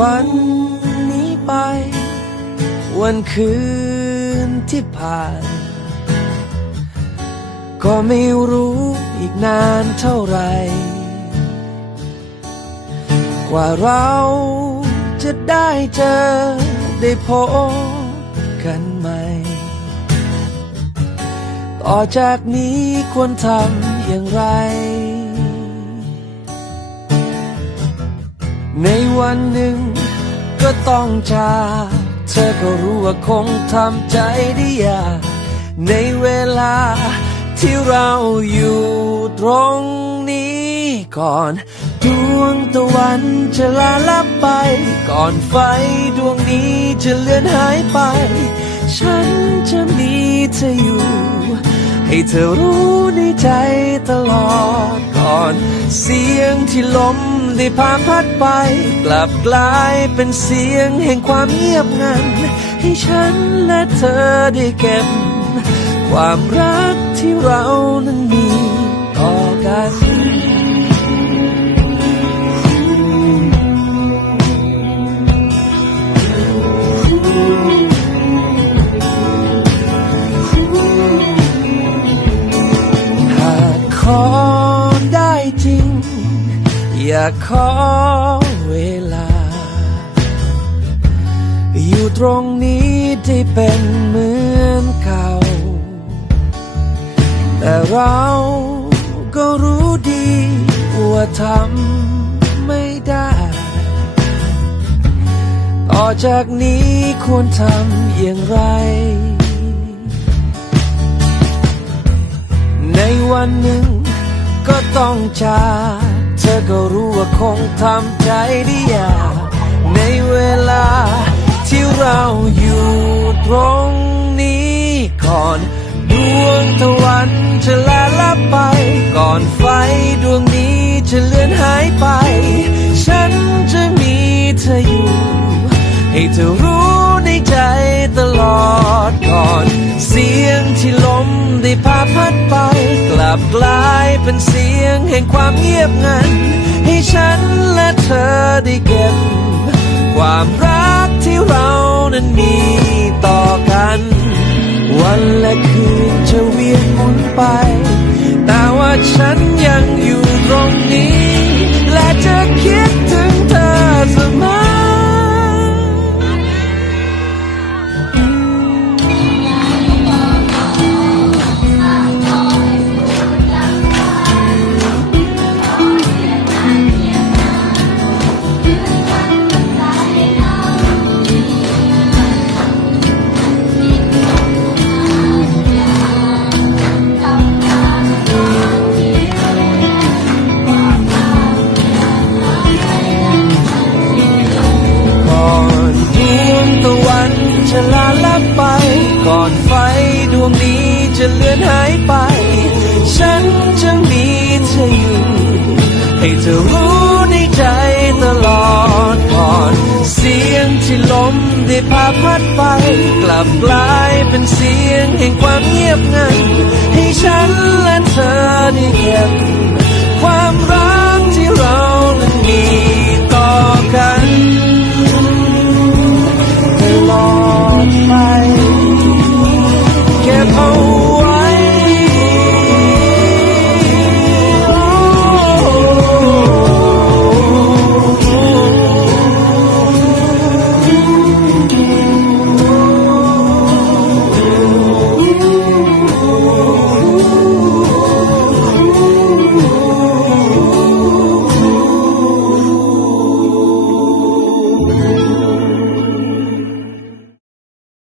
วันนี้ไปวันคืนที่ผ่านก็ไม่รู้อีกนานเท่าไหร่กว่าเราจะได้เจอได้พบกันใหม่ต่อจากนี้ควรทำอย่างไรในวันหนึ่งก็ต้องจากเธอก็รู้ว่าคงทำใจได้ยากในเวลาที่เราอยู่ตรงนี้ก่อนดวงตะวันจะลาลับไปก่อนไฟดวงนี้จะเลือนหายไปฉันจะมีเธออยู่ให้เธอรู้ในใจตลอดก่อนเสียงที่ลมได้ผ่านพัดไปกลับกลายเป็นเสียงแห่งความเงียบงันให้ฉันและเธอได้เก็บความรักที่เรานั้นมีต่อกันหากขอได้จริงอยากขอเวลาอยู่ตรงนี้ที่เป็นเหมือนเก่าแต่เราก็รู้ดีว่าทำไม่ได้ต่อจากนี้ควรทำอย่างไรในวันหนึ่งก็ต้องจากเธอก็รู้ว่าคงทำใจได้ยากในเวลาที่เราอยู่ตรงนี้ก่อนดวงตะวันจะลาลับไปก่อนไฟดวงนี้จะเลือนหายไปฉันจะมีเธออยู่ให้เธอรู้ในใจตลอดก่อนเสียงที่ลมได้พาพัดไปกลับกลายเป็นเสียงแห่งความเงียบงันให้ฉันและเธอได้เก็บความรักที่เรานั้นมีต่อกันวันและคืนจะเวียนหมุนไปแต่ว่าฉันยังอยู่ตรงนี้และจะคิดถึงเธอเสมอจะลาลับไปก่อนไฟดวงนี้จะเลือนหายไปฉันจะมีเธออยู่ให้เธอรู้ในใจตลอดก่อนเสียงที่ลมได้พาพัดไปกลับกลายเป็นเสียงแห่งความเงียบงันให้ฉันและเธอได้เก็บ